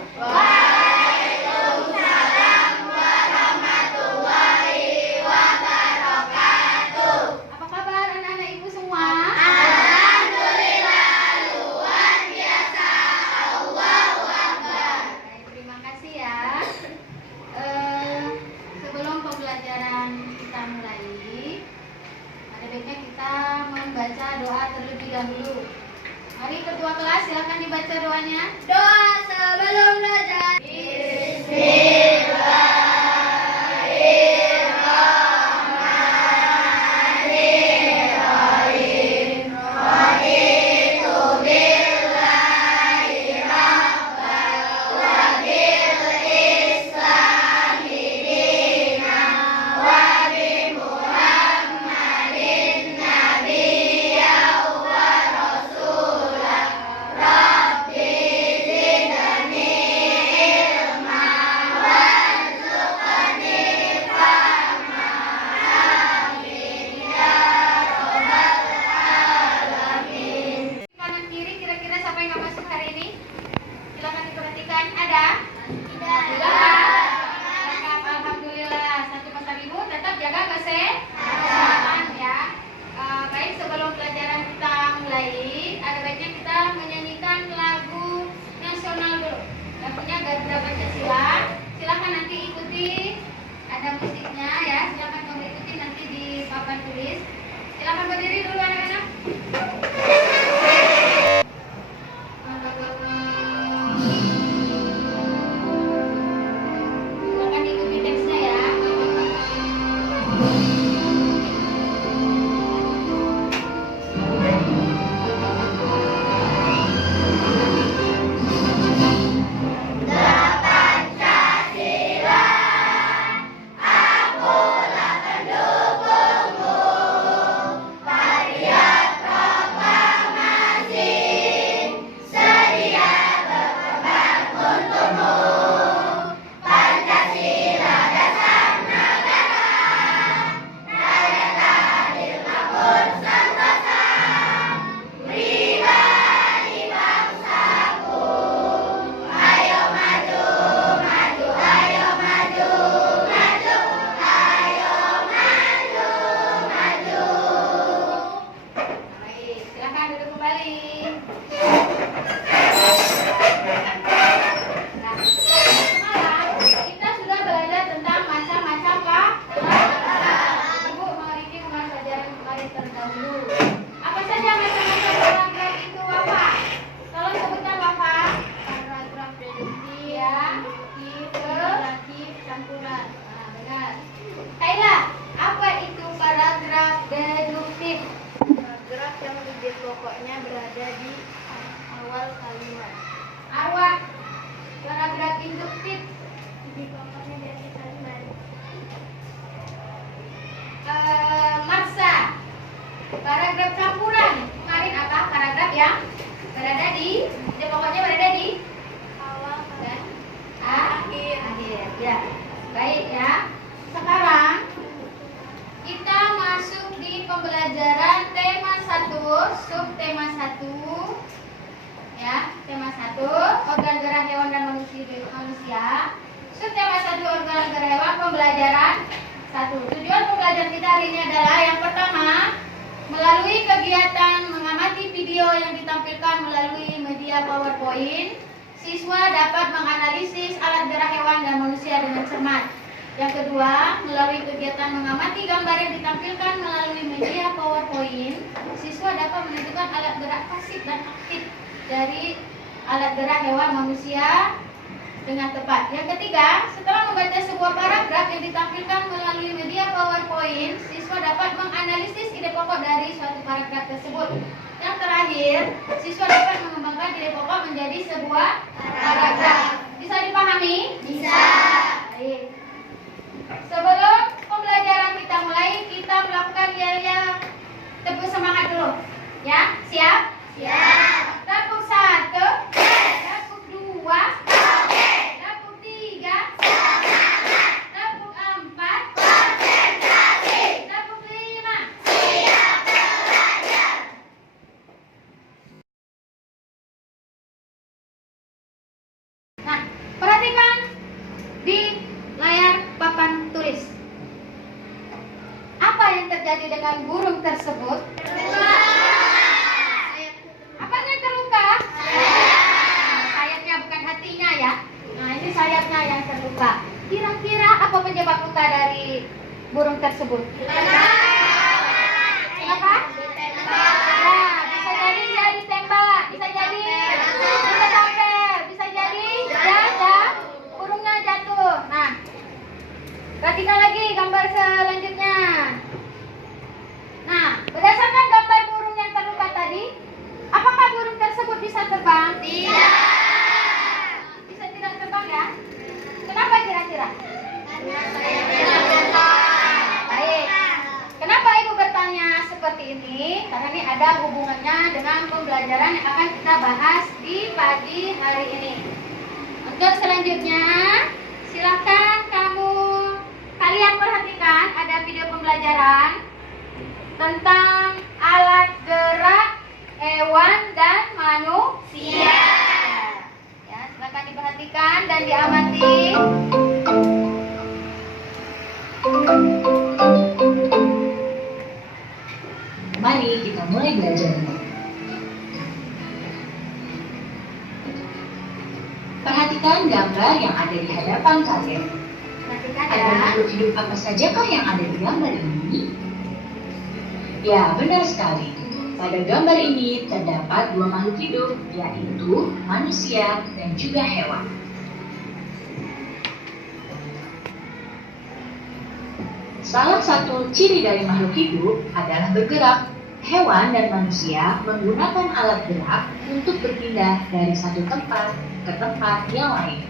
Waalaikumsalam warahmatullahi wabarakatuh. Apa kabar anak-anak ibu semua? Alhamdulillah, luar biasa. Allahu Akbar. Baik, terima kasih ya. Sebelum pembelajaran kita mulai, ada baiknya kita membaca doa terlebih dahulu. Mari ketua kelas silakan dibaca doanya. Doa sebelum belajar. Bismillahirrahmanirrahim. Raditu billahi rabban wa bil islami dinan wa bi Muhammadin nabiyyan wa rasulan. Rabbi zidni ilma warzuqni fahma. Amin ya rabbal alamin. Kanan kiri kira-kira siapa yang nggak masuk hari ini? Silakan diperhatikan. Ada? Tidak. Alhamdulillah. Satu pasang ibu tetap jaga kesehatan ya. Baik, sebelum pelajaran kita mulai, ada baiknya kita menyanyikan lagu nasional dulu. Lagunya Garuda Pancasila. Silakan nanti ikuti. Ada musiknya ya. Silakan kamu ikuti nanti di papan tulis. Silakan berdiri dulu anak-anak. Silakan ikuti teksnya ya. Pancasila, akulah pendukungmu. Variat proklamasi, sedia berkorban untukmu. Pancasila dasar negara, rakyat adil makmur sentosa. Pribadi bangsaku, ayo maju, maju, ayo maju, maju, ayo maju, maju. Baik, silakan duduk kembali. Nah, semalam kita sudah belajar tentang macam-macam paragraf. Ibu memiliki pembelajaran kemarin terdahulu. Apa saja macam-macam paragraf itu, Wafa? Tolong sebutkan, Wafa. Paragraf deduktif, ya, indikatif, campuran. Nah, benar. Kaila, apa itu paragraf deduktif? Paragraf yang ide pokoknya berada di awal kalimat. Awak. Paragraf induktif. Ide pokoknya di akhir kalimat. Maksa. Paragraf campuran. Kemarin apa? Paragraf yang berada di ide pokoknya berada di awal dan akhir. Ya. Baik ya. Sekarang kita masuk di pembelajaran tema 1, subtema 1. Ya, tema 1, organ gerak hewan dan manusia. Subtema 1, organ gerak hewan, pembelajaran 1. Tujuan pembelajaran kita hari ini adalah yang pertama, melalui kegiatan mengamati video yang ditampilkan melalui media PowerPoint, siswa dapat menganalisis alat gerak hewan dan manusia dengan cermat. Yang kedua, melalui kegiatan mengamati gambar yang ditampilkan melalui media PowerPoint, siswa dapat menentukan alat gerak pasif dan aktif dari alat gerak hewan manusia dengan tepat. Yang ketiga, setelah membaca sebuah paragraf yang ditampilkan melalui media PowerPoint, siswa dapat menganalisis ide pokok dari suatu paragraf tersebut. Yang terakhir, siswa dapat mengembangkan ide pokok menjadi sebuah paragraf. Bisa dipahami? Bisa. Baik. Sebelum pembelajaran kita mulai, kita melakukan yel-yel tepuk semangat dulu. Ya, siap? Siap. Tepuk 1, tepuk 2, terjadi dengan burung tersebut? Apanya yang terluka? Sayapnya, bukan hatinya ya. Nah, ini sayapnya yang terluka. Kira-kira apa penyebab luka dari burung tersebut? Kenapa? Ya, bisa jadi dia ditembak, bisa jadi ditempel, bisa jadi burungnya jatuh. Nah, perhatikan lagi gambar selanjutnya. Nah, berdasarkan gambar burung yang terluka tadi, apakah burung tersebut bisa terbang? Tidak. Bisa tidak terbang ya? Kenapa kira-kira? Baik. Kenapa Ibu bertanya seperti ini? Karena ini ada hubungannya dengan pembelajaran yang akan kita bahas di pagi hari ini. Untuk selanjutnya, silakan kalian perhatikan ada video pembelajaran tentang alat gerak hewan dan manusia. Ya, silakan diperhatikan dan diamati. Mari kita mulai belajar. Perhatikan gambar yang ada di hadapan kalian. Perhatikan Ada ya. makhluk hidup apa sajakah yang ada di gambar ini? Ya, benar sekali. Pada gambar ini terdapat dua makhluk hidup, yaitu manusia dan juga hewan. Salah satu ciri dari makhluk hidup adalah bergerak. Hewan dan manusia menggunakan alat gerak untuk berpindah dari satu tempat ke tempat yang lain.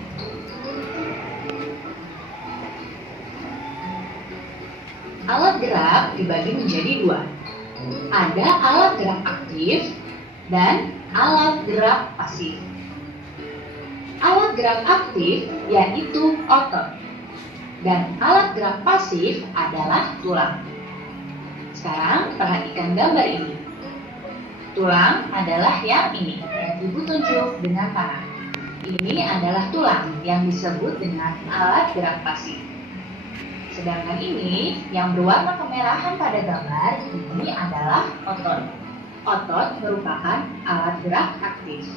Alat gerak dibagi menjadi dua. Ada alat gerak aktif dan alat gerak pasif. Alat gerak aktif yaitu otot. Dan alat gerak pasif adalah tulang. Sekarang perhatikan gambar ini. Tulang adalah yang ini, yang Ibu tunjuk dengan panah. Ini adalah tulang yang disebut dengan alat gerak pasif. Sedangkan ini yang berwarna kemerahan pada gambar ini adalah otot. Otot merupakan alat gerak aktif.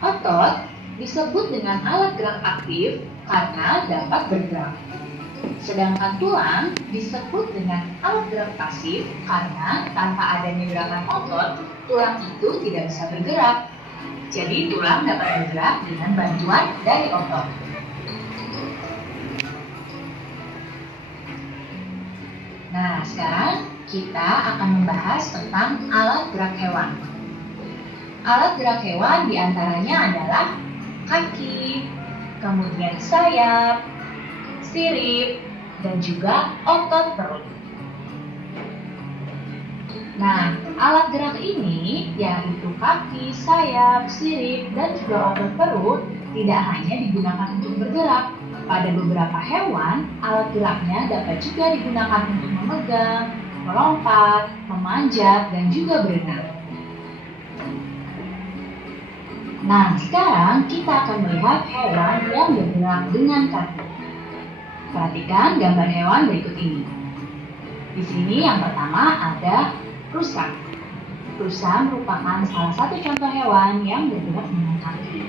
Otot disebut dengan alat gerak aktif karena dapat bergerak. Sedangkan tulang disebut dengan alat gerak pasif karena tanpa adanya gerakan otot, tulang itu tidak bisa bergerak. Jadi tulang dapat bergerak dengan bantuan dari otot. Nah, sekarang kita akan membahas tentang alat gerak hewan. Alat gerak hewan diantaranya adalah kaki, kemudian sayap, sirip, dan juga otot perut. Nah, alat gerak ini yaitu kaki, sayap, sirip, dan juga otot perut tidak hanya digunakan untuk bergerak. Pada beberapa hewan, alat geraknya dapat juga digunakan untuk memegang, melompat, memanjat, dan juga berenang. Nah, sekarang kita akan melihat hewan yang bergerak dengan kaki. Perhatikan gambar hewan berikut ini. Di sini yang pertama ada rusa. Rusa merupakan salah satu contoh hewan yang bergerak dengan kaki.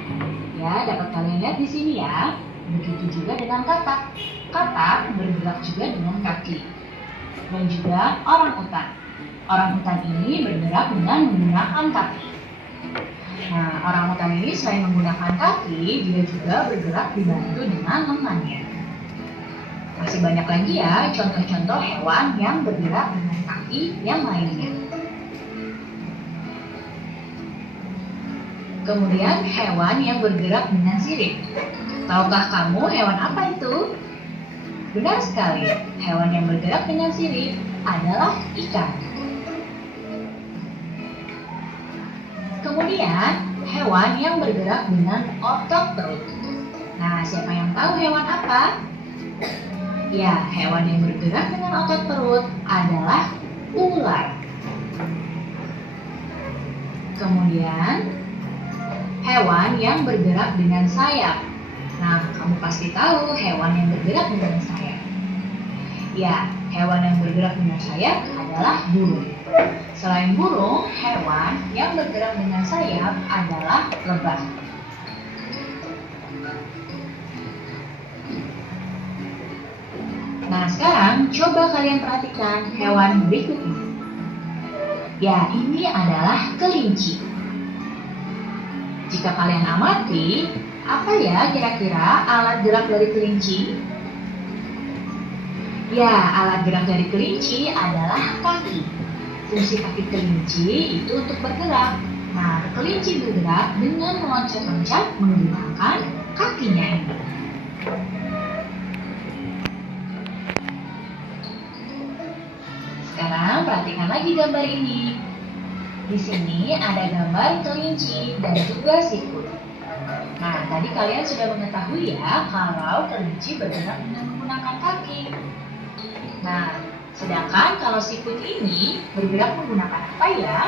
Ya, dapat kalian lihat di sini ya. Begitu juga dengan katak. Katak bergerak juga dengan kaki. Dan juga orangutan. Orangutan ini bergerak dengan menggunakan kaki. Nah, orangutan ini selain menggunakan kaki, dia juga bergerak dibantu dengan lengannya. Masih banyak lagi ya contoh-contoh hewan yang bergerak dengan kaki yang lainnya. Kemudian hewan yang bergerak dengan sirip. Tahukah kamu hewan apa itu? Benar sekali, hewan yang bergerak dengan sirip adalah ikan. Kemudian, hewan yang bergerak dengan otot perut. Nah, siapa yang tahu hewan apa? Ya, hewan yang bergerak dengan otot perut adalah ular. Kemudian, hewan yang bergerak dengan sayap. Nah, kamu pasti tahu hewan yang bergerak dengan sayap. Ya, hewan yang bergerak dengan sayap adalah burung. Selain burung, hewan yang bergerak dengan sayap adalah lebah. Nah, sekarang coba kalian perhatikan hewan berikut ini. Ya, ini adalah kelinci. Jika kalian amati, apa ya kira-kira alat gerak dari kelinci? Ya, alat gerak dari kelinci adalah kaki. Fungsi kaki kelinci itu untuk bergerak. Nah, kelinci bergerak dengan meloncat-loncat menggunakan kakinya ini. Sekarang perhatikan lagi gambar ini. Di sini ada gambar kelinci dan juga siput. Nah, tadi kalian sudah mengetahui ya kalau kelinci bergerak dengan menggunakan kaki. Nah, sedangkan kalau siput ini bergerak menggunakan apa ya?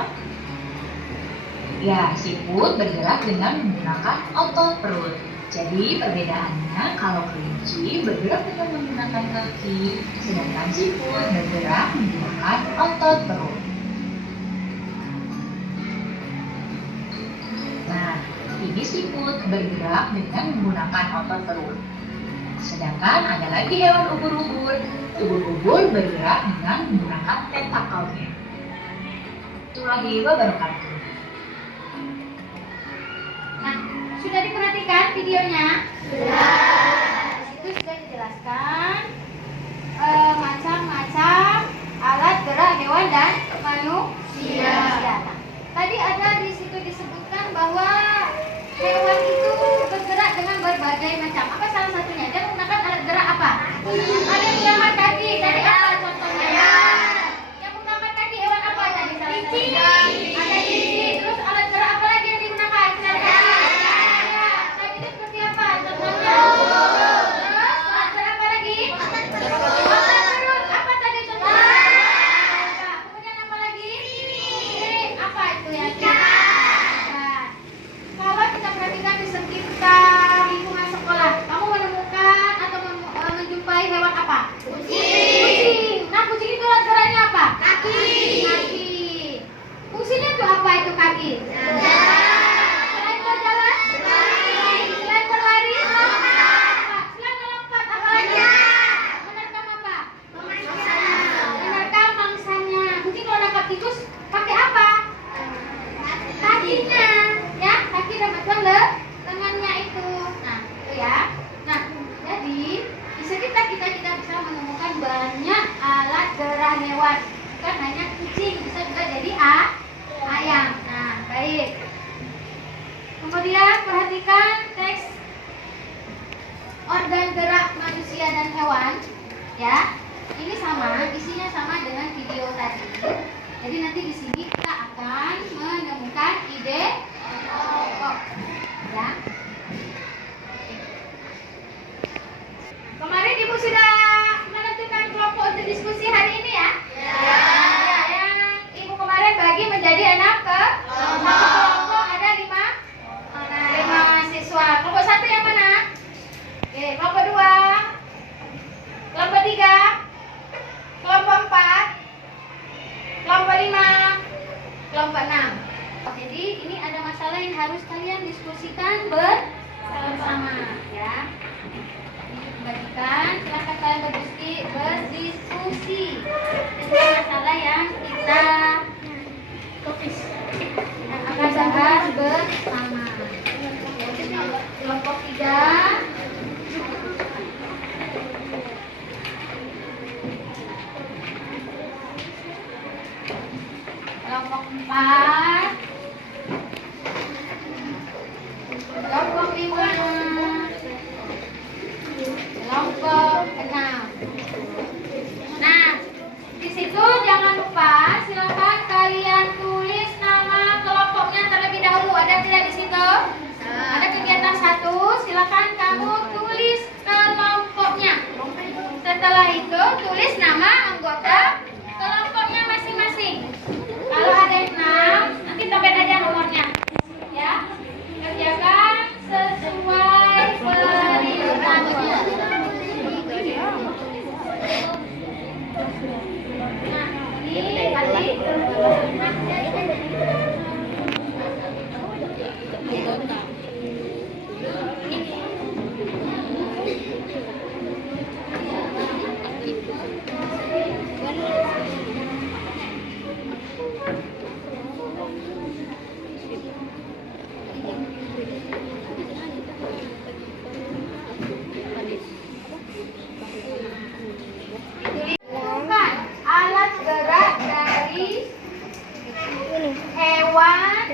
Ya, siput bergerak dengan menggunakan otot perut. Jadi perbedaannya kalau kelinci bergerak dengan menggunakan kaki, sedangkan siput bergerak menggunakan otot perut. Nah, ini siput bergerak dengan menggunakan otot perut. Sedangkan ada lagi hewan ubur-ubur. Ubur-ubur bergerak dengan menggunakan tentakelnya. Warahmatullahi wabarakatuh. Nah, sudah diperhatikan videonya? Sudah. Di situ sudah dijelaskan macam-macam alat gerak hewan dan manusia. Nah, tadi ada di situ disebutkan bahwa hewan itu bergerak dengan berbagai macam. Apa salah satunya? Dia menggunakan alat gerak apa? Ada yang menggunakan kaki. Tadi apa contohnya? Yang menggunakan kaki hewan apa tadi? Kelinci. Ada kelinci. Terus alat gerak apa lagi yang digunakan? Kaki itu seperti apa? Contohnya. Terus alat gerak apa lagi? Otot perut. Apa tadi contohnya? Kemudian apa lagi? Apa itu ya? Kalau kita perhatikan di sekitar lingkungan sekolah, kamu menemukan atau menjumpai hewan apa? Kucing. Nah, kucing itu alat geraknya apa? Kaki. Fungsinya itu apa itu kaki? Selain berjalan? Selain berlari? Selain melompat apa lagi? Menerkam apa? Menerkam mangsanya. Kucing kalau nangkap tikus pakai apa? Kakinya. Ya, kaki dan betul lengannya itu. Nah, itu ya. Nah, jadi di sekitar kita bisa menemukan banyak alat gerak hewan. Bukan hanya kucing, bisa juga jadi ayam. Nah, baik. Kemudian perhatikan teks organ gerak manusia dan hewan. Ya, ini sama, isinya sama dengan video tadi. Jadi nanti di sini kita akan menemukan ide pokok. Ya. Kemarin Ibu sudah menentukan kelompok untuk diskusi hari ini ya? Ya. Yang Ibu kemarin bagi menjadi 6 kelompok. Ada 5 mahasiswa. Kelompok 1 yang mana? Oke, kelompok 2, kelompok 3, kelompok 4, kelompok 5, kelompok 6. Jadi ini ada masalah yang harus kalian diskusikan bersama ya. Bagikan, silakan kalian berdiskusi tentang masalah yang kita akan bahas bersama. Kelompok 3, kelompok 4, kelompok 5, kelompok 6. Nah, di situ jangan lupa silakan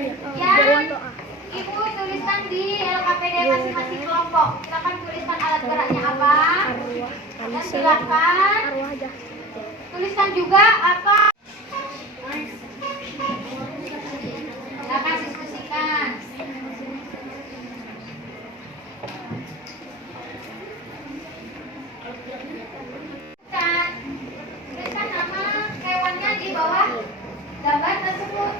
Yang Ibu tuliskan di LKPD masing-masing kelompok. Silakan tuliskan alat geraknya apa. Dan silakan tuliskan juga apa. Silakan diskusikan. Tuliskan nama hewannya di bawah gambar tersebut.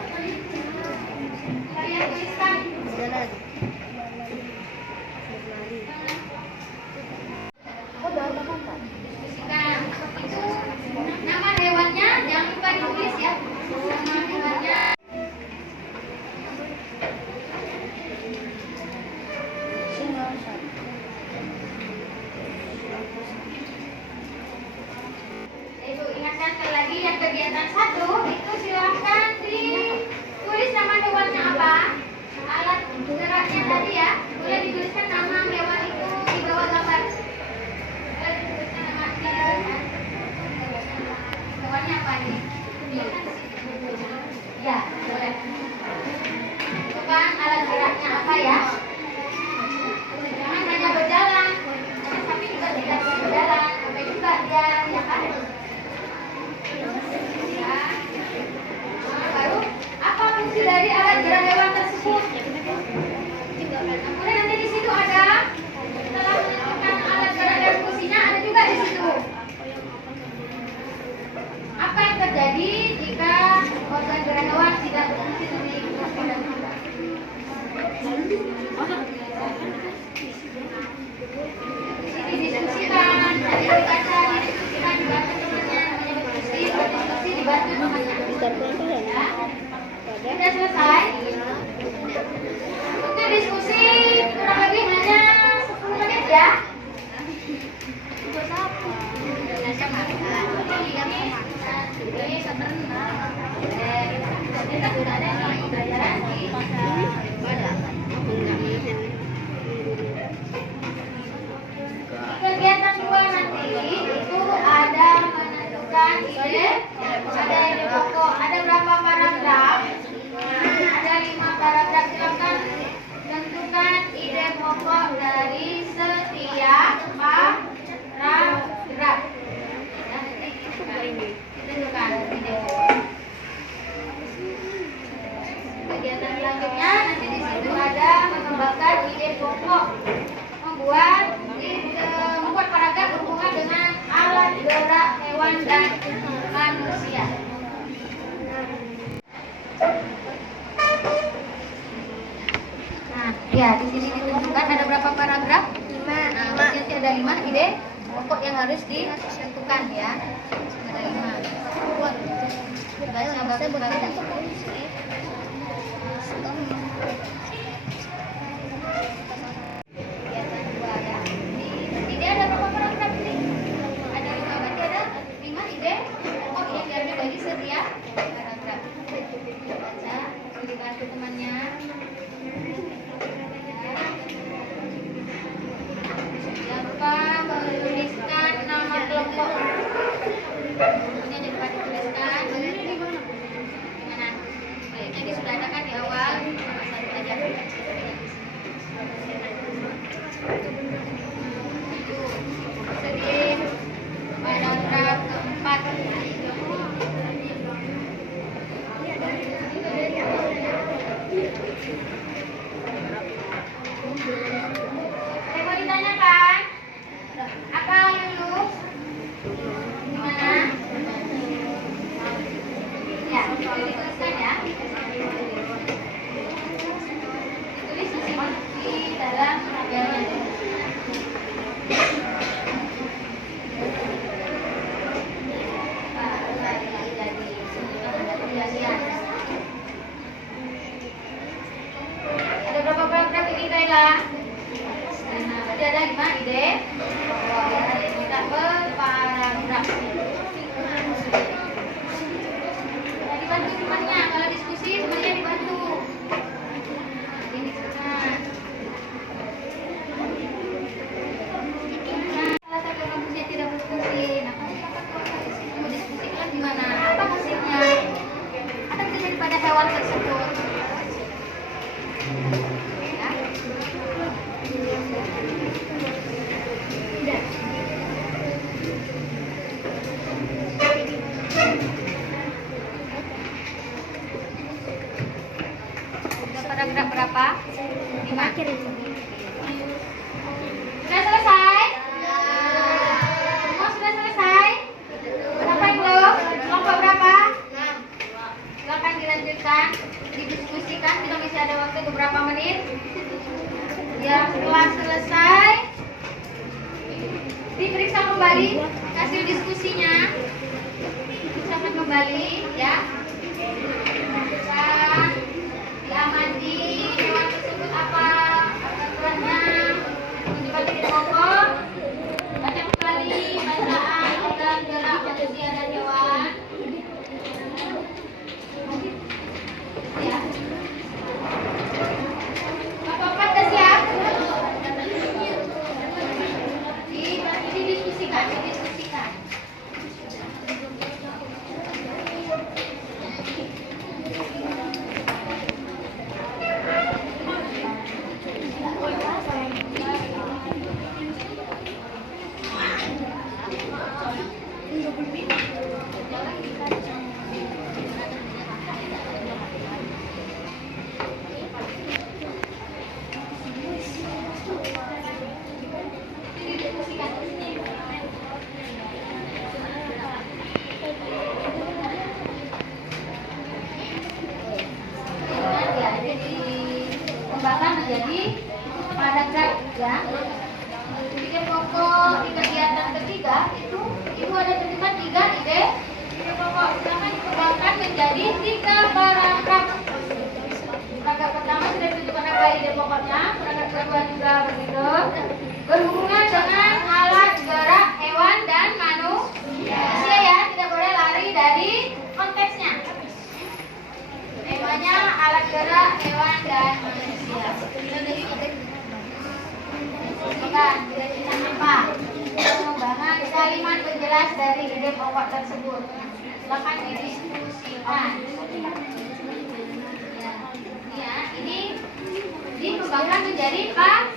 Kalian tuliskan. Diskusikan. Itu nama hewannya jangan lupa ditulis ya. Nama hewannya. Ibu ingatkan sekali lagi yang kegiatan 1 itu silahkan ditulis nama hewannya apa, alat geraknya tadi ya, boleh dituliskan nama hewan itu di bawah gambar. Boleh dituliskan nama hewannya apa ini? Ya, boleh. Itu kan alat geraknya apa ya? Jangan hanya berjalan, tapi juga tidak berjalan, sampai juga dia ya kan? Baru apa fungsi dari alat gerak hewan tersebut? Kemudian nanti di situ ada setelah menentukan alat gerak dan fungsinya ada juga di situ. Apa yang terjadi jika organ gerak hewan tidak berfungsi seperti pada didiskusikan, nanti dibaca, didiskusikan juga teman-temannya, namanya diskusi dibantu temannya. Sudah selesai. Untuk diskusi kurang lebih hanya 10 menit ya. Kegiatan 2 nanti itu ada menentukan ide, ada ide pokok, ada berapa paragraf? Ada 5 paragraf. Silakan tentukan ide pokok dari setiap paragraf. Ya, tentukan ide pokok. Kegiatan selanjutnya nanti di situ ada mengembangkan ide pokok, membuat paragraf berhubungan dengan alat gerak hewan dan manusia. Nah, ya di sini ditentukan ada berapa paragraf? 5. Nah, berarti ada 5 ide pokok yang harus ditentukan ya. Ada 5. Baca bagus-bagus. Dibantu temannya. Jangan lupa menuliskan nama kelompok. Ini jangan lupa dituliskan. Gimana? Kayaknya sudah ada kan di awal. Satu aja. Sedih. Paragraf keempat. Mau ditanyakan? Apa Lulu? Gimana? Ya, dituliskan ya. Ditulis di dalam tabelnya. Ada berapa paragraf ini Kayla? Nah, berarti ada 5 ide. Kita berparagraf. Nah, dibantu temannya. Kalau diskusi temannya dibantu. Ini kan. Nah, salah satu kampus yang tidak berfungsi. Nah, kamu mau diskusikan gimana? Apa hasilnya? Apa yang terjadi pada hewan tersebut? Paragraf berapa? 5. Sudah selesai? Semua sudah selesai? Berapa yang belum? Kelompok berapa? Silakan dilanjutkan, didiskusikan. Kita masih ada waktu beberapa menit. Ya, setelah selesai, diperiksa kembali hasil diskusinya. Periksakan kembali, ya. Dan diamati hewan tersebut apa aturannya, menunjukkan titik pokok, baca kembali bacaan organ gerak manusia dan hewan, ya. Bapak sudah siap? Didiskusikan. Menjadi paragraf, ya. Ide pokok di kegiatan ketiga itu ibu ada terlibat 3 ide pokok. Silakan dikembangkan menjadi 3 paragraf. Paragraf pertama sudah ditentukan apa ide pokoknya. Paragraf kedua juga begitu. Berhubungan dengan alat gerak hewan dan manusia, ya. Tidak boleh lari dari konteksnya. Temanya alat gerak hewan dan manusia. Bukan, tidak bisa apa? Pengembangan kalimat penjelas dari ide pokok tersebut. Silakan didiskusikan. Ya, ini dikembangkan menjadi paragraf.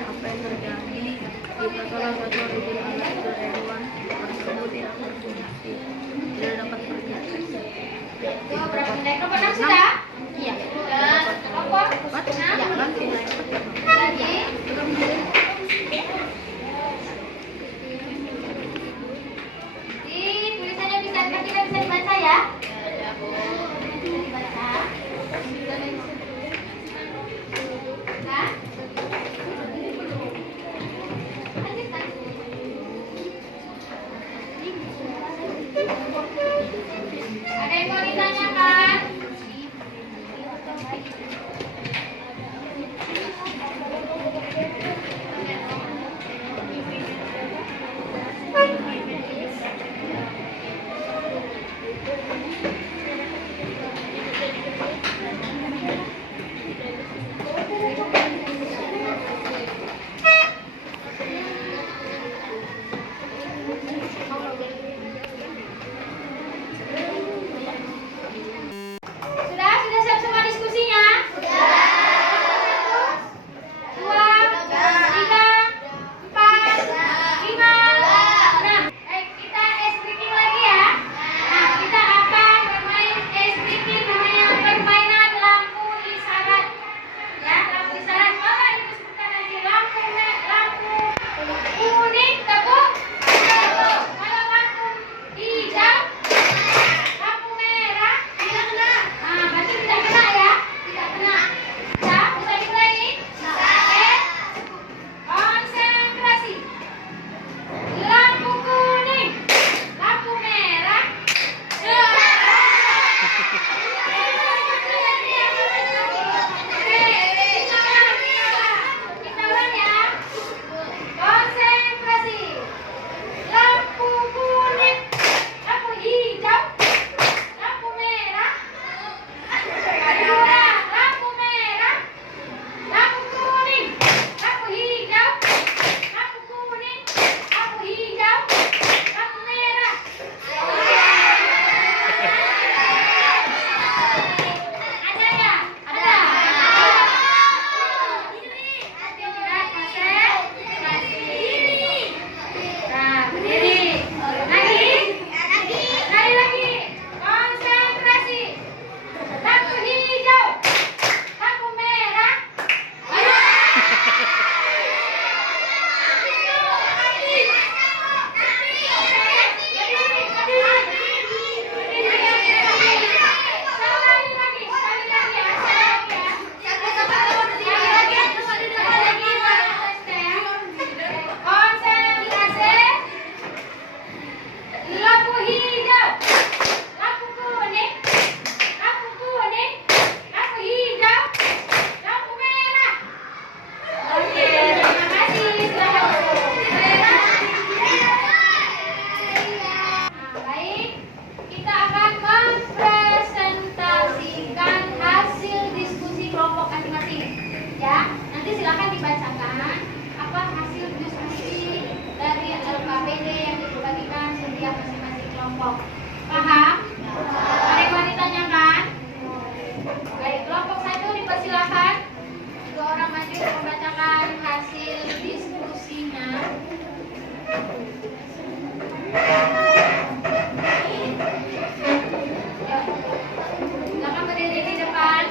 Apa yang terjadi jika salah satu organ alat hewan tersebut tidak berfungsi, tidak dapat bergerak? Berapa menit? Nomor 6 sudah? Iya. Nomor 6? Ya, kan tidak Lagi? Di tulisannya kita bisa dibaca, ya? kelompok. Paham? Ada yang mau ditanyakan? Baik, kelompok 1 dipersilakan. 2 orang maju untuk membacakan hasil diskusinya. Silakan berdiri di depan.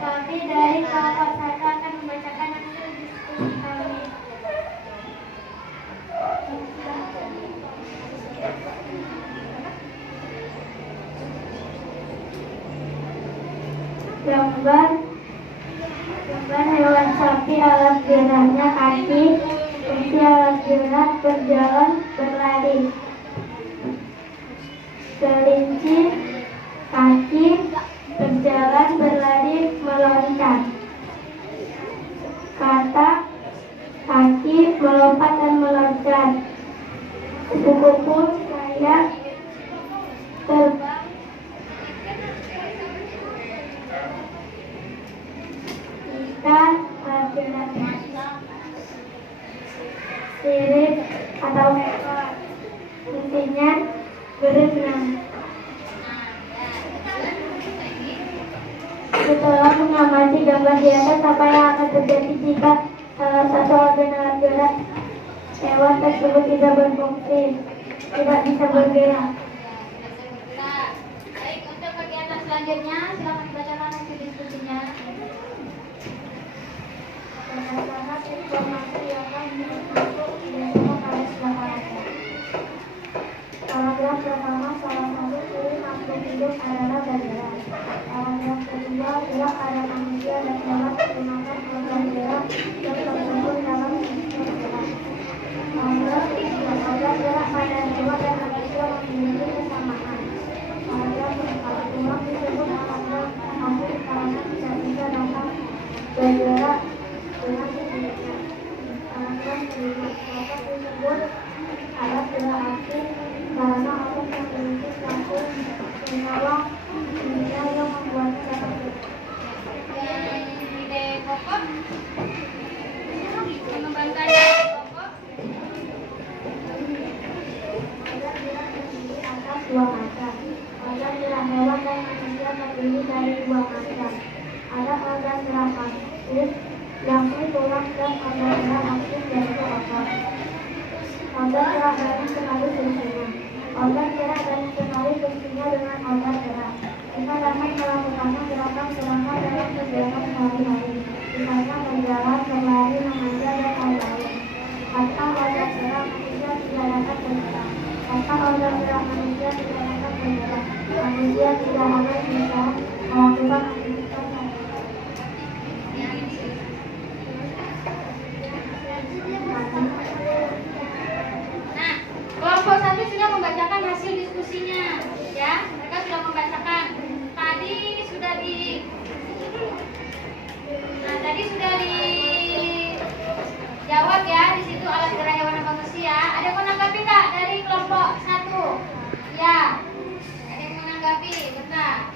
Kami dari kelompok 1 akan membacakan hasil diskusi kami. Gambar hewan sapi, alat geraknya kaki, fungsi alat gerak berjalan, berlari. Kelinci, kaki, berjalan, berlari, meloncat. Katak, kaki, melompat dan meloncat. Kupu-kupu, sayap, terbang. Ikan, gerak sirip atau ekor. Fungsinya berenang. Setelah mengamati gambar di atas, apa yang akan terjadi jika salah satu organ alat gerak hewan tersebut tidak berfungsi, tidak bisa bergerak? Baik, untuk kegiatan selanjutnya silakan dibacakan hasil diskusinya. Berdasarkan informasi yang kami masuk bersama pada silakan. Paragraf pertama, salah satu ciri makhluk hidup adalah bergerak. Paragraf kedua, gerak pada manusia dan hewan menggunakan organ gerak yang tersebut dalam sistem gerak. Paragraf ketiga, organ gerak pada hewan dan manusia memiliki kesamaan. Paragraf keempat, tulang disebut alat hasil karena tidak bisa dapat bergerak dengan sendirinya. Paragraf kelima, otot disebut alat gerak aktif karena otot memiliki suatu senyawa kimia yang membuatnya dapat bergerak. Dan ide pokok mengembangkan ide pokok. Organ gerak terdiri atas 2 macam. Organ gerak hewan dan manusia terdiri dari 2 macam. Ada organ gerak pasif, yakni tulang, dan organ gerak aktif yaitu otot. Organ gerak dan kenali fungsinya. Organ gerak dan kenali fungsinya dengan organ gerak. Kita dapat melakukannya gerakan-gerakan dalam kegiatan sehari-hari, misalnya berjalan, berlari, memanjat, dan lain-lain. Tanpa organ gerak manusia tidak dapat bergerak. Tanpa organ gerak manusia tidak dapat bergerak. Manusia tidak akan bisa melakukan aktivitas Nah, kelompok 1 sudah membacakan hasil diskusinya, ya. Mereka sudah membacakan. Tadi sudah dijawab ya. Di situ alat gerak hewan dan manusia. Ada yang menanggapi nggak dari kelompok 1? Ya. Ada yang menanggapi, benar.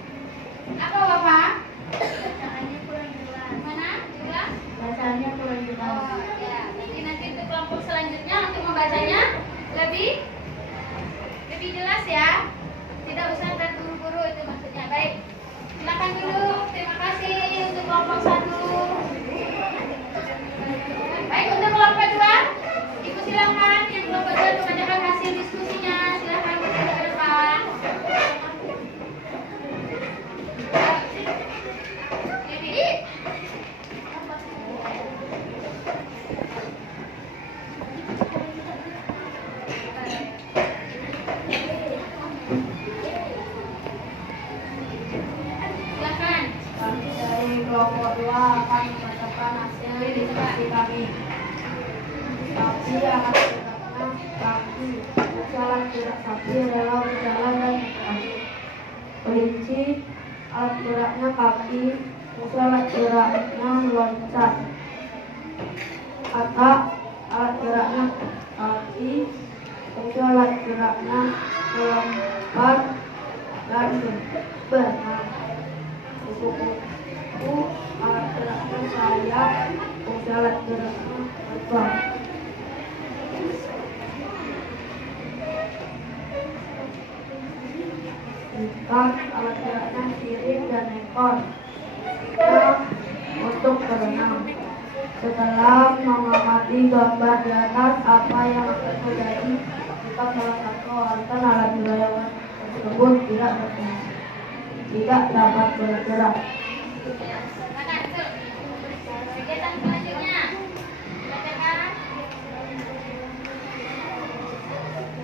Apa Bapak? bacaannya kurang jelas. Mana? Ulang? Bacaannya kurang jelas. Oh, ya. Nanti untuk kelompok selanjutnya untuk membacanya lebih jelas ya. Tidak usah terburu-buru itu maksudnya. Baik. Silakan dulu. Terima kasih untuk kelompok 1. Baik, untuk kelompok 2. Ibu silakan yang kelompok 2 membacakan hasil diskusinya. Silakan berdiri ke depan. Jadi, silakan. Kami dari kelompok 2 akan membacakan hasil diskusi kami. Sapi alat geraknya kaki. Fungsi alat gerak sapi adalah berjalan dan berlari. Kelinci alat geraknya kaki. Fungsi alat geraknya meloncat. Katak alat geraknya kaki. Fungsi alat geraknya melompat dan berenang. Kupu-kupu alat geraknya sayap, fungsi alat geraknya terbang. Ikan alat geraknya sirip dan ekor. Kita untuk berenang. Setelah mengamati gambar di atas, apa yang akan terjadi jika salah satu organ alat gerak tersebut tidak dapat bergerak? Kegiatan selanjutnya, bacakan.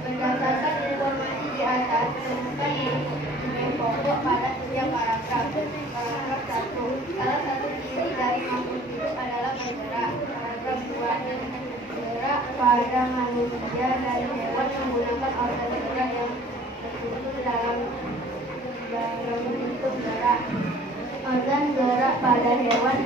Berdasarkan informasi di atas, temukan nilai pokok pada setiap paragraf. Paragraf 1. Salah satu ciri dari makhluk hidup adalah bergerak. Paragraf 2. Gerak pada manusia dan hewan menggunakan organ gerak yang tersusun dalam bentuk gerak. Organ gerak pada hewan.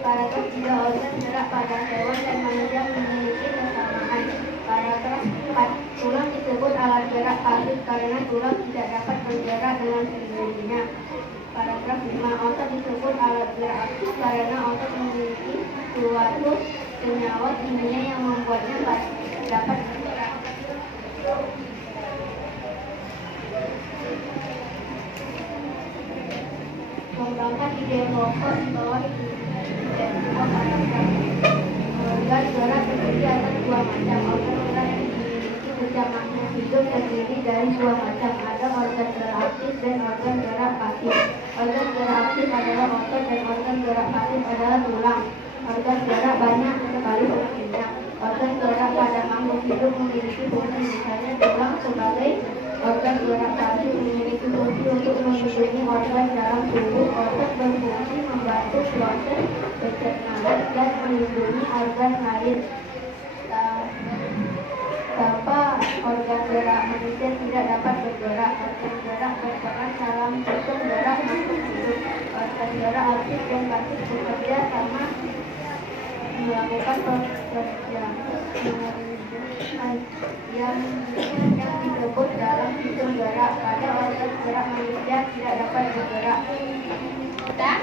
Paragraf 3. Organ gerak pada hewan dan manusia memiliki kesamaan. Paragraf 4. Tulang disebut alat gerak pasif karena tulang tidak dapat bergerak dengan sendirinya. Paragraf 5. Otot disebut alat gerak aktif karena otot memiliki suatu senyawa kimia yang membuatnya dapat bergerak. Kembangkan ide pokok di bawah ini. Organ gerak terdiri atas dua macam. Organ gerak yang dimiliki setiap makhluk hidup terdiri dari dua macam. Ada organ gerak aktif dan organ gerak pasif. Organ gerak aktif adalah otot dan organ gerak pasif adalah tulang. Organ gerak banyak sekali fungsinya. Organ gerak pada makhluk hidup memiliki fungsi misalnya tulang sebagai organ gerak pasif memiliki fungsi untuk melindungi organ dalam tubuh. Otot berfungsi membantu proses pencernaan dan melindungi organ lain. Tanpa organ gerak manusia tidak dapat bergerak. Organ gerak berperan dalam sistem gerak makhluk hidup. Organ gerak aktif dan pasif bekerja sama melakukan pekerjaan yang disebut dalam sistem gerak. Pada organ gerak manusia tidak dapat bergerak. Sudah?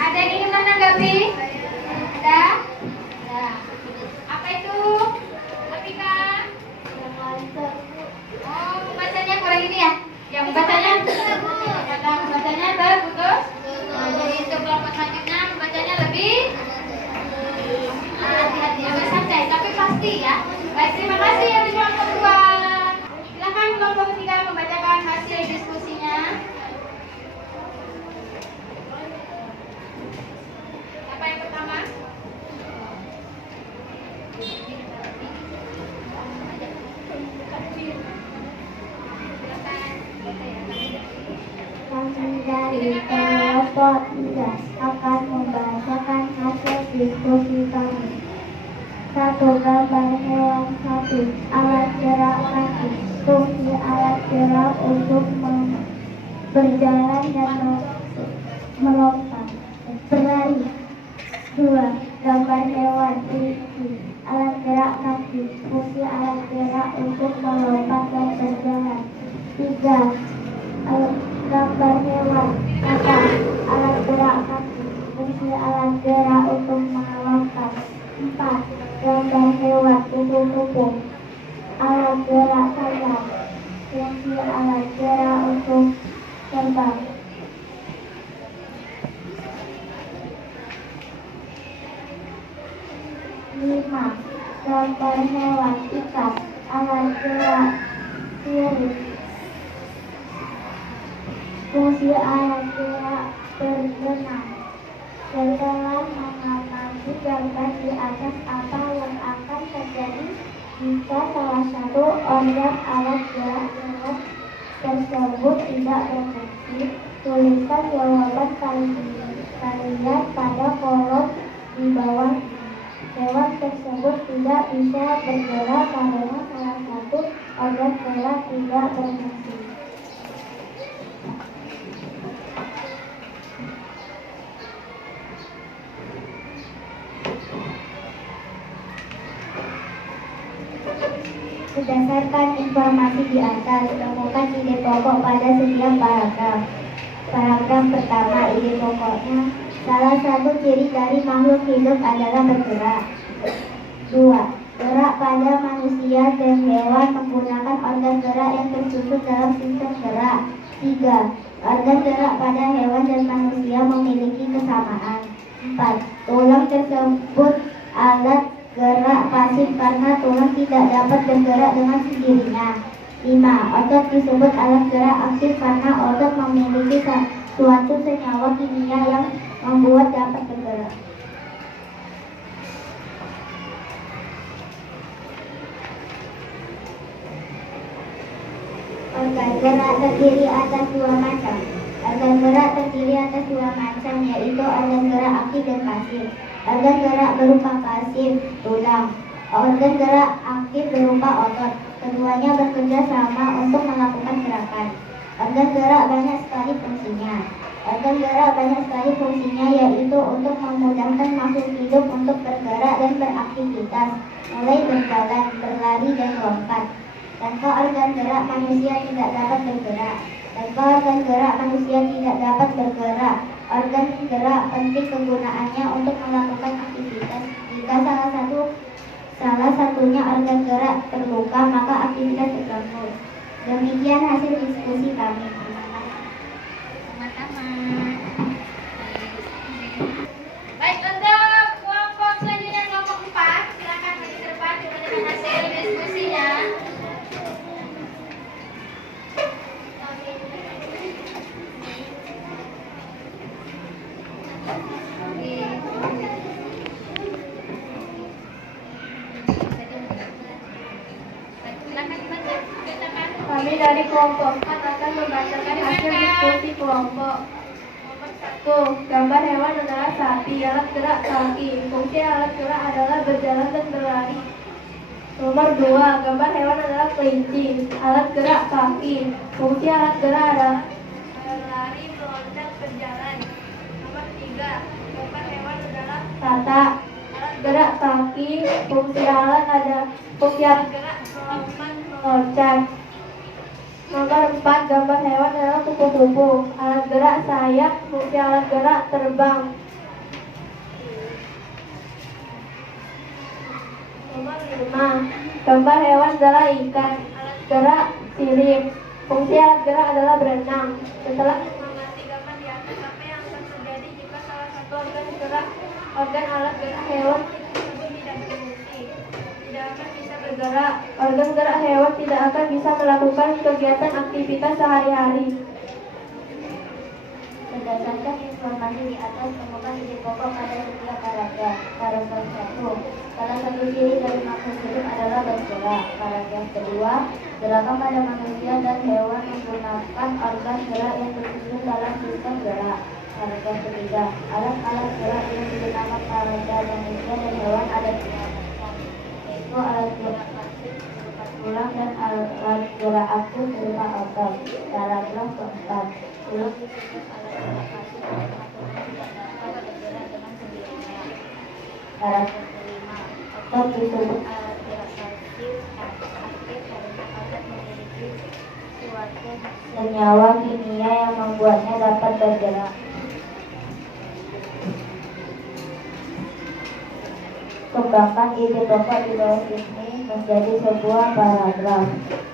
Ada yang ingin menanggapi? Ada? Ya. Apa itu? Apika? Oh, membacanya kurang ini ya? Yang membacanya? Membacanya terputus? Nah, jadi untuk kelompok selanjutnya membacanya lebih hati-hati, agak santai, tapi pasti ya. Baik, terima kasih yang di kelompok 2. Silakan kelompok 3 membacakan hasil diskusinya. Siapa yang pertama? Kami dari kelompok 3 akan membacakan hasil diskusi kami. 1. Gambar hewan 1. Alat gerak kaki. Fungsi alat gerak untuk berjalan dan melompat, berlari. 2. Gambar hewan kelinci. Alat gerak kaki. Fungsi alat gerak untuk melompat dan berjalan. 3. Gambar hewan kata. Alat gerak kaki. Fungsi alat gerak untuk melompat. 4. Gambar hewan kupu-kupu. Alat gerak sayap. Fungsi alat gerak untuk terbang. 5. Gambar hewan ikan. Alat gerak sirip. Fungsi alat gerak berenang. Setelah mengamati gambar di atas, apa yang akan terjadi jika salah satu organ alat gerak tersebut tidak berfungsi? Tuliskan jawaban kalian pada kolom di bawah. Hewan tersebut tidak bisa bergerak karena salah satu organ gerak tidak berfungsi. Berdasarkan informasi di atas, temukan ide pokok pada setiap paragraf. Paragraf pertama, ide pokoknya, salah satu ciri dari makhluk hidup adalah bergerak. 2. Gerak pada manusia dan hewan menggunakan organ gerak yang tersusun dalam sistem gerak. 3. Organ gerak pada hewan dan manusia memiliki kesamaan. 4. Tulang tersebut alat gerak pasif karena tulang tidak dapat bergerak dengan sendirinya. 5. Otot disebut alat gerak aktif karena otot memiliki suatu senyawa kimia yang membuat dapat bergerak. Organ gerak terdiri atas dua macam. Organ gerak terdiri atas dua macam, yaitu organ gerak aktif dan pasif. Organ gerak berupa pasif, tulang. Organ gerak aktif berupa otot. Keduanya bekerja sama untuk melakukan gerakan. Organ gerak banyak sekali fungsinya. Organ gerak banyak sekali fungsinya, yaitu untuk memudahkan makhluk hidup untuk bergerak dan beraktivitas, mulai berjalan, berlari, dan melompat. Tanpa organ gerak manusia tidak dapat bergerak. Tanpa organ gerak manusia tidak dapat bergerak. Organ gerak penting kegunaannya untuk melakukan aktivitas. Jika salah satunya organ gerak terluka, maka aktivitas terganggu. Demikian hasil diskusi kami. Sama-sama. Baik, untuk kelompok selanjutnya kelompok 4, silakan maju ke depan dengan hasil diskusinya. Kami dari kelompok 4 akan membacakan hasil diskusi kelompok. Nomor 1, gambar hewan adalah sapi, alat gerak kaki. Fungsi alat gerak adalah berjalan dan berlari. Nomor 2, gambar hewan adalah kelinci, alat gerak kaki. Fungsi alat gerak adalah berlari, meloncat, berjalan. Nomor 3, gambar hewan adalah tata, alat gerak kaki. Fungsi alat gerak melompat, meloncat. Nomor 4, gambar hewan adalah kupu-kupu, alat gerak sayap. Fungsi alat gerak terbang. Nomor 5, gambar hewan adalah ikan, alat gerak sirip. Fungsi alat gerak adalah berenang. Setelah mengamati gambar di atas, apa yang akan terjadi jika salah satu organ alat gerak hewan tersebut tidak berfungsi? Tidak akan bisa bergerak. Organ gerak hewan tidak akan bisa melakukan kegiatan aktivitas sehari-hari. Berdasarkan informasi di atas, temukan ide pokok pada setiap paragraf. Paragraf 1, salah satu ciri dari makhluk hidup adalah bergerak. Paragraf kedua, gerakan pada manusia dan hewan menggunakan organ gerak yang tersusun dalam sistem gerak. Paragraf ketiga, alat-alat gerak yang digunakan pada manusia dan hewan ada tiga macam, yaitu alat gerak pasif berupa tulang dan alat gerak aktif berupa otot. Paragraf keempat, tulang disebut alat gerak pasif karena tulang tidak dapat bergerak dengan sendirinya. Paragraf kelima, otot disebut alat gerak pasif aktif karena otot memiliki suatu senyawa kimia yang membuatnya dapat bergerak. Kembangkan ide pokok di bawah ini menjadi sebuah paragraf.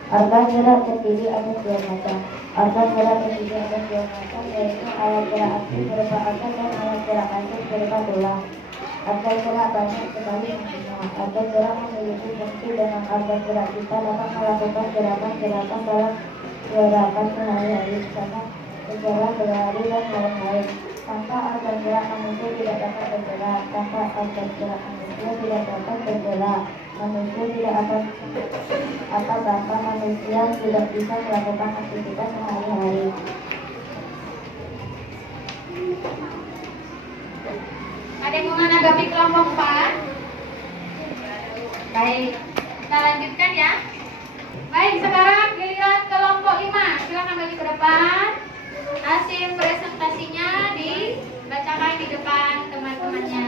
Organ gerak terdiri atas dua macam. Organ gerak terdiri atas dua macam, yaitu alat gerak aktif berupa otot dan alat gerak pasif berupa tulang. Organ gerak banyak sekali fungsinya. Organ gerak memiliki fungsi dengan organ gerak kita dapat melakukan gerakan-gerakan dalam gerakan sehari-hari, misalnya berjalan, berlari, dan lain-lain. Tanpa organ gerak manusia tidak dapat bergerak. Tanpa organ gerak manusia tidak dapat bergerak. Manusia tidak akan bahkan manusia tidak bisa melakukan aktivitas sehari-hari. Ada yang mau menanggapi kelompok 4? Baik, kita lanjutkan ya. Baik, sekarang giliran kelompok 5. Silakan maju ke depan. Hasil presentasinya dibacakan di depan teman-temannya.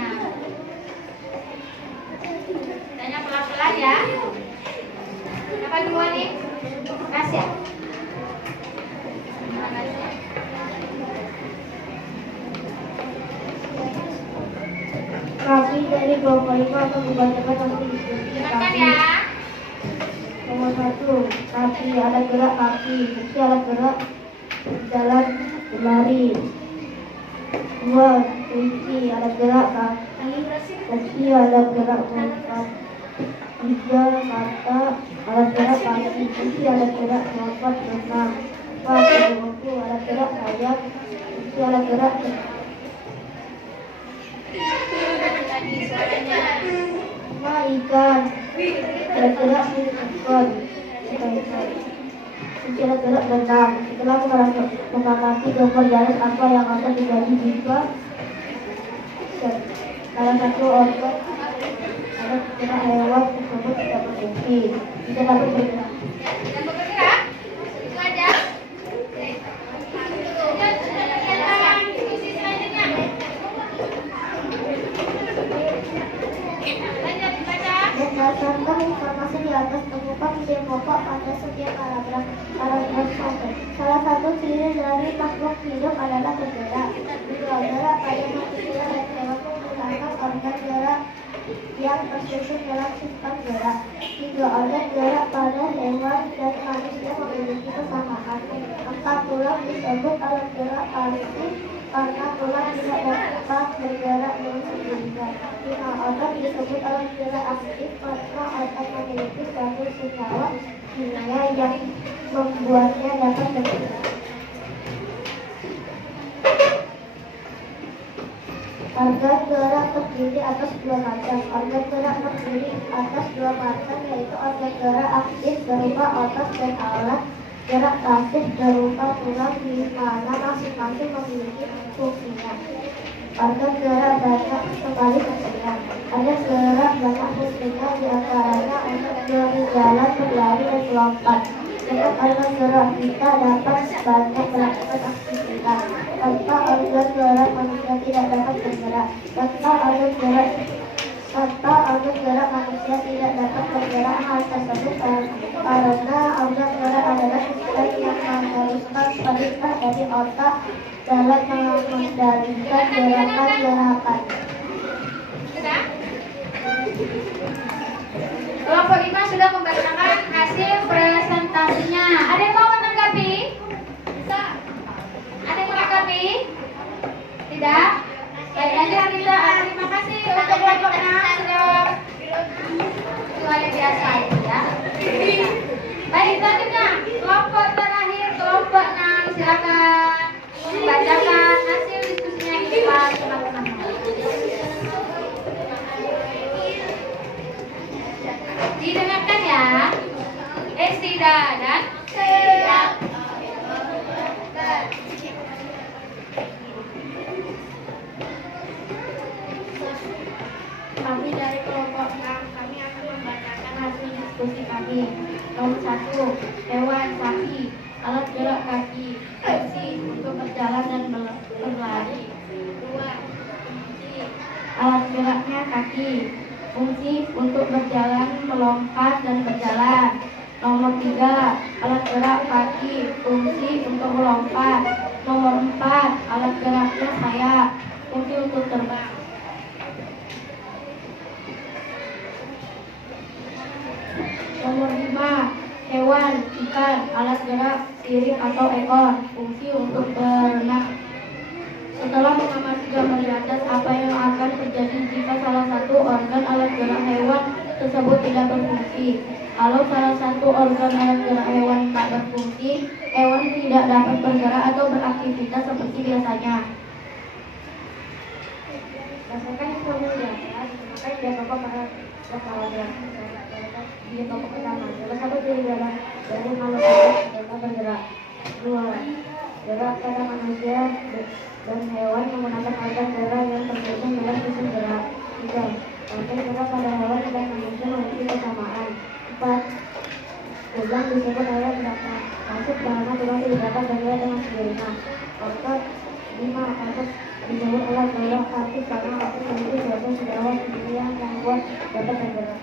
Tanya pelan-pelan ya. Siapa duluan nih? Kasih ya. Kaki dari kelompok 5 akan dibacakan nanti diskusi Dengarkan kaki. ya. Nomor 1, kaki, alat gerak kaki. Fungsi alat gerak berjalan, berlari. 2, kunci, alat gerak kaki. Fungsi alat gerak melompat. 3, mata, alat gerak kaki. Fungsi alat gerak melompat, berenang. 4, bungku, alat gerak sayap. Fungsi alat gerak Tadi suaranya. 5, ikan, alat gerak ikan. Fungsi alat gerak berenang. Setelah mengamati gambar jalan apa yang akan terjadi jika salah satu organ alat gerak hewan tersebut tidak berfungsi. Tidak dapat bergerak. Tidak bergerak. Itu aja. Diskusi selanjutnya. Lanjut dibaca. Berdasarkan informasi di atas, temukan ide pokok pada setiap paragraf. Paragraf 1. Salah satu ciri dari makhluk hidup adalah bergerak. 2. Gerak pada manusia dan hewan menggunakan organ gerak yang tersusun dalam sistem gerak. 3. Organ gerak pada hewan dan manusia memiliki kesamaan. 4. Tulang disebut alat gerak pasif karena tulang tidak dapat bergerak dengan sendirinya. 5. Otot disebut alat gerak aktif karena otot memiliki suatu senyawa kimia yang membuatnya dapat bergerak. Organ gerak terdiri atas dua macam. Organ gerak terdiri atas dua macam, yaitu organ gerak aktif berupa otot dan alat gerak pasif berupa tulang, di mana masing-masing memiliki fungsinya. Organ gerak banyak sekali fungsinya. Organ gerak banyak fungsinya, diantaranya untuk berjalan, berlari, dan melompat. Dengan organ gerak kita dapat banyak melakukan aktivitas. Tanpa organ gerak manusia tidak dapat bergerak. Tanpa organ gerak manusia tidak dapat bergerak. Hal tersebut karena organ gerak adalah sistem yang mengharuskan perintah dari otak dalam mengendalikan gerakan-gerakan. Sudah? Kelompok 5 sudah membacakan hasil presentasinya. Ada yang mau menanggapi? Bisa. Ada yang menanggapi? Tidak? Baik, lanjut kita. Terima kasih untuk kelompok 6 sudah luar biasa ya. Baik, selanjutnya kelompok terakhir, kelompok 6, silakan membacakan hasil diskusinya di depan teman-teman. Didengarkan ya. Estida dan siap. Kami dari kelompok 6, kami akan membacakan hasil diskusi kami. Nomor 1, hewan sapi, alat gerak kaki, fungsi untuk berjalan dan berlari. 2, kunci, alat geraknya kaki, fungsi untuk berjalan, melompat, dan berjalan. Nomor 3, alat gerak kaki, fungsi untuk melompat. Nomor 4, alat geraknya sayap, fungsi untuk terbang. Nomor 5, hewan, ikan, alat gerak, sirip atau ekor, fungsi untuk berenang. Setelah mengamati gambar di atas, apa yang akan terjadi jika salah satu organ alat gerak hewan tersebut tidak berfungsi? Kalau salah satu organ alat gerak hewan tak berfungsi, hewan tidak dapat bergerak atau beraktivitas seperti biasanya. Berdasarkan informasi di atas, maka dia pokok para paragraf. Dia pokok pertama, salah satu ciri dari makhluk hidup adalah bergerak. 2, gerak pada manusia dan hewan menggunakan organ gerak yang tersusun dalam sistem gerak. 3, organ gerak pada hewan dan manusia memiliki kesamaan. 4, tulang disebut alat gerak pasif karena tulang tidak dapat bergerak dengan sendirinya. 5, otot disebut alat gerak aktif karena otot memiliki suatu senyawa kimia yang membuat dapat bergerak.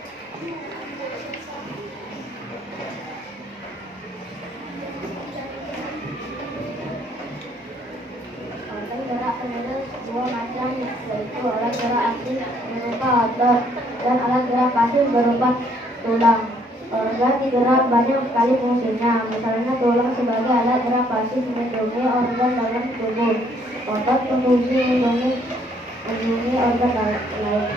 aktif berupa otot dan alat gerak pasif berupa tulang. Organ digerak banyak sekali fungsinya, misalnya tulang sebagai alat gerak pasif melindungi organ dalam tubuh, otot berfungsi melindungi organ lain.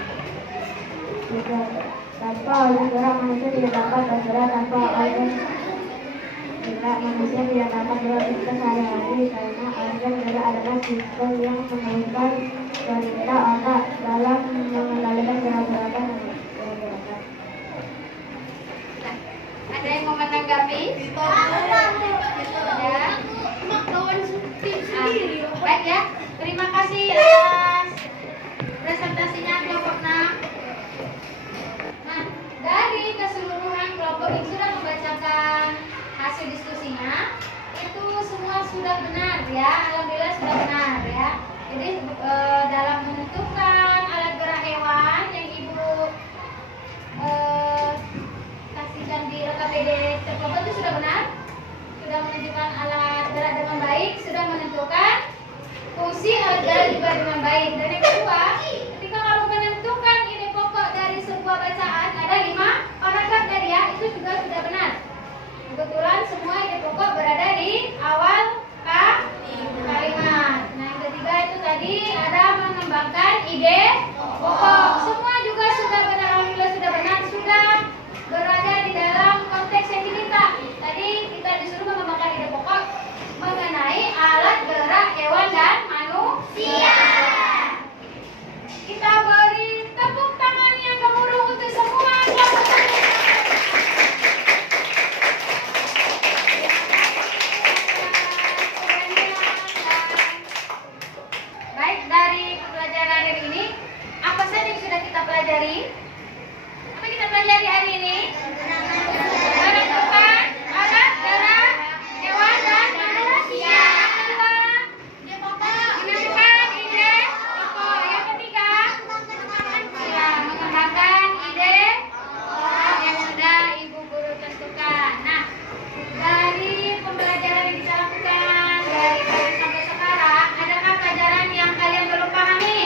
Tanpa organ gerak manusia tidak dapat bergerak, tanpa organ gerak manusia tidak dapat beraktivitas sehari-hari karena organ gerak adalah sistem yang menghubungkan perintah otak dalam mengendalikan gerak-gerakan dan gerakan. Ada yang mau menanggapi? Ada? Baik ya, terima kasih atas presentasinya kelompok 6. Nah, dari keseluruhan kelompok yang sudah membacakan hasil diskusinya, itu semua sudah benar ya, alhamdulillah sudah benar ya. Jadi dalam menentukan alat gerak hewan yang ibu kasihkan di LKPD kelompok itu sudah benar, sudah menentukan alat gerak dengan baik, sudah menentukan fungsi alat gerak juga dengan baik. Dan yang kedua, ketika kamu menentukan ide pokok dari sebuah bacaan, ada 5 paragraf tadi ya, itu juga sudah benar. Kebetulan semua ide pokok berada di awal kalimat. Nah, yang ketiga itu tadi ada mengembangkan ide pokok. Semua juga sudah benar, alhamdulillah sudah benar, sudah berada di dalam konteks yang diminta. Tadi kita disuruh mengembangkan ide pokok mengenai alat gerak hewan dan manusia. Kita beri tepuk tangan yang gemuruh untuk semua kelompok. Baik, dari pembelajaran hari ini, apa saja yang sudah kita pelajari? Apa kita pelajari hari ini? Menentukan alat gerak hewan dan manusia. Yang kedua, menentukan ide pokok. Yang ketiga, mengembangkan ide pokok yang sudah ibu guru tentukan. Nah, dari pembelajaran yang kita lakukan dari tadi sampai sekarang, adakah pelajaran yang kalian belum pahami?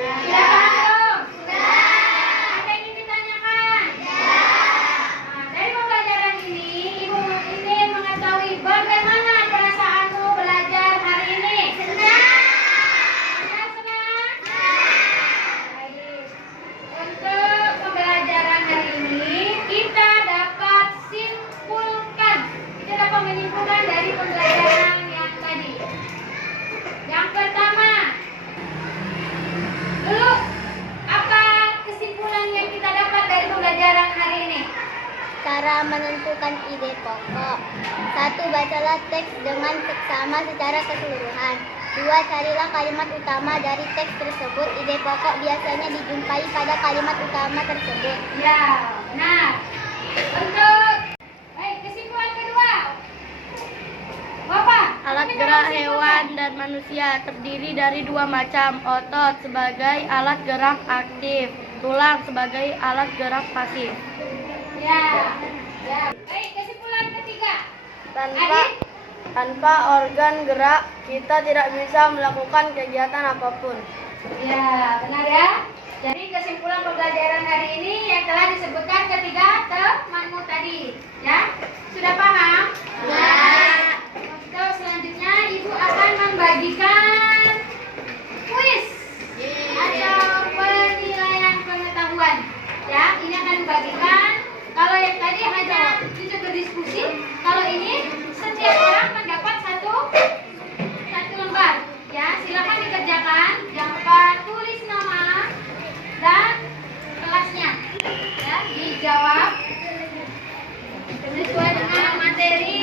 Sudah paham belum? Ada yang ingin ditanyakan? Nah, dari pembelajaran ini, ibu ingin mengetahui bagaimana perasaanmu belajar hari ini. Senang? Baik. Untuk pembelajaran hari ini, kita dapat simpulkan. Kita dapat menyimpulkan dari pembelajaran yang tadi. Yang pertama, dulu apa kesimpulan yang kita dapat dari pembelajaran hari ini? Cara menentukan ide pokok. 1. Bacalah teks dengan seksama secara keseluruhan. 2. Carilah kalimat utama dari teks tersebut. Ide pokok biasanya dijumpai pada kalimat utama tersebut. Ya, benar. Untuk baik, kesimpulan kedua. Bapak, Alat ini gerak kesimpulan. hewan dan manusia terdiri dari 2 macam, otot sebagai alat gerak aktif, tulang sebagai alat gerak pasif. Ya. Ya. Baik, kesimpulan ketiga. Tanpa organ gerak, kita tidak bisa melakukan kegiatan apapun. Ya, benar ya. Jadi kesimpulan pembelajaran hari ini yang telah disebutkan ketiga temanmu tadi, ya. Sudah paham? Ya. Untuk selanjutnya ibu akan membagikan kuis atau penilaian pengetahuan. Ya, ini akan dibagikan. Kalau yang tadi hanya untuk berdiskusi, kalau ini setiap orang mendapat satu lembar. Ya, silakan dikerjakan. Jangan lupa tulis nama dan kelasnya. Ya, dijawab sesuai dengan materi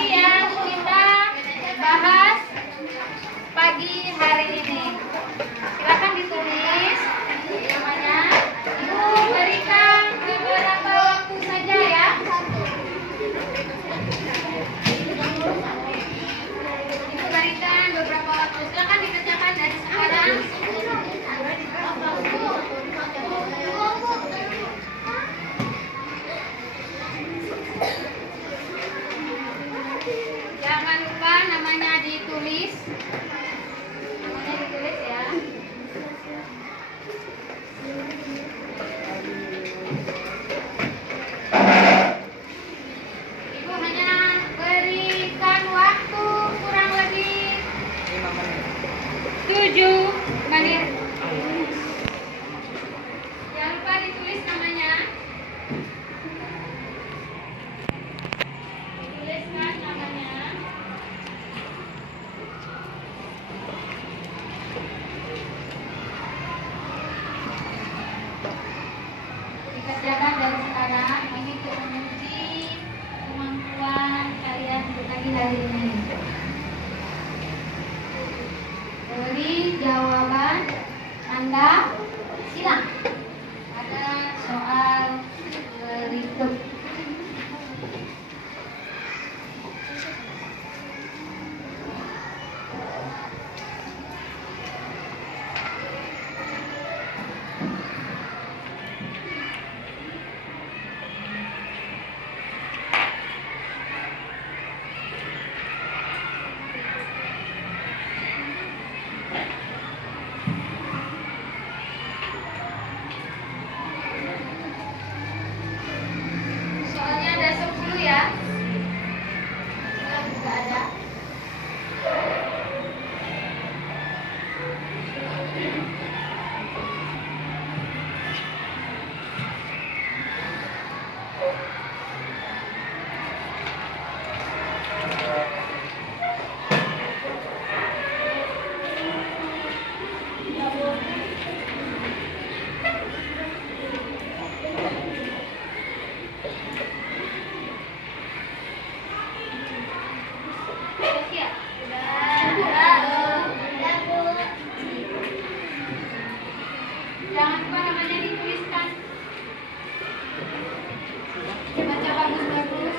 kerjakan dari sekarang ini untuk menguji kemampuan kalian untuk pagi hari ini. Beri jawaban Anda, silang. Ada soal berikut. Soalnya ada 10 ya. Juga ada. Udah. Jangan lupa namanya dituliskan. Baca bagus-bagus.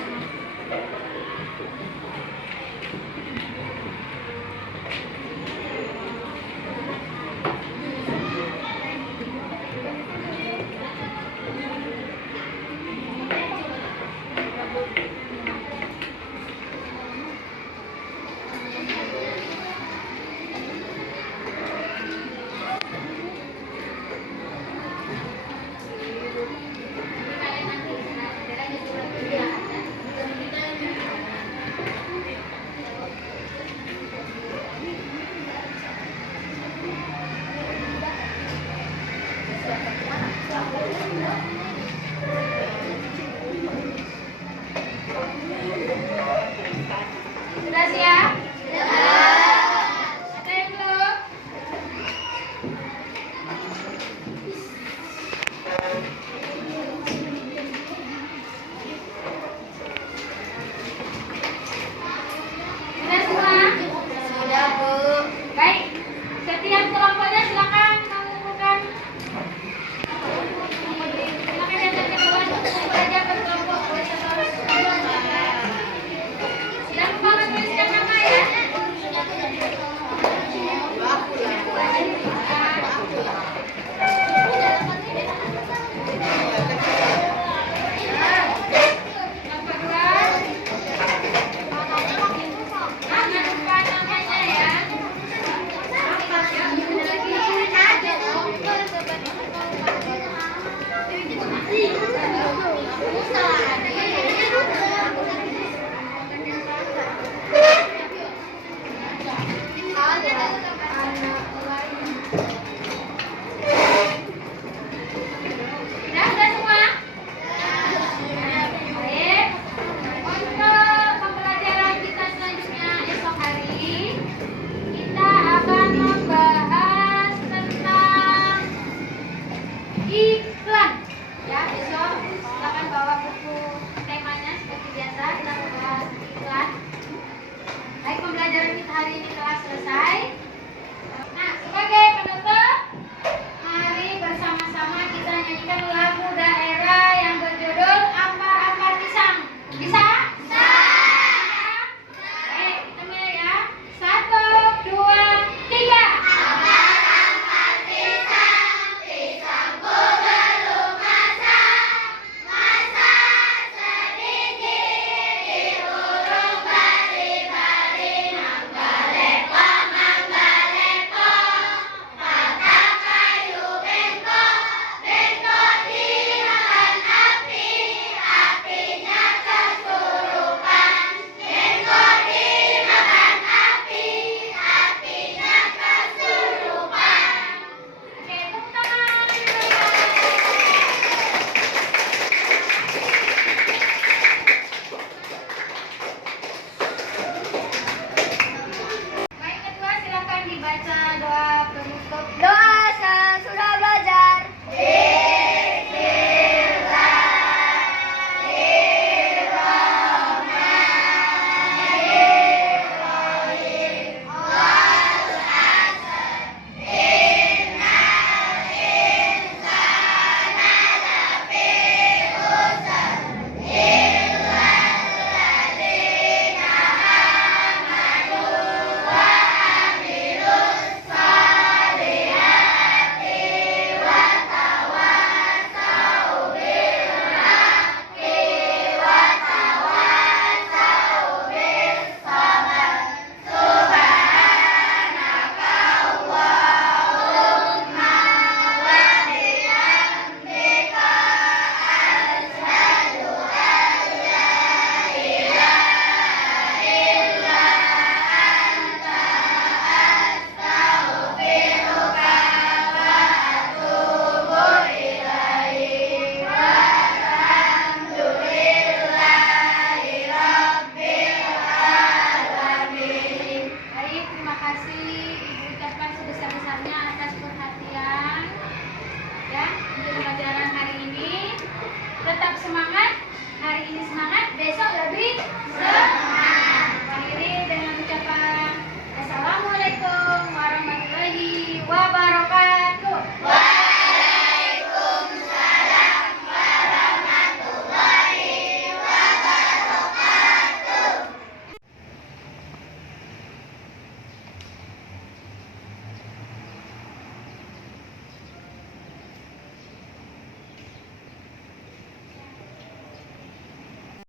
Sudah siap? Ada yang belum? Sudah semua? Sudah, Bu. Baik. Setiap kelompoknya silakan mengumpulkan. Silakan yang terdepan kumpul aja per kelompok. Jangan lupa menuliskan nama ya. Salah ada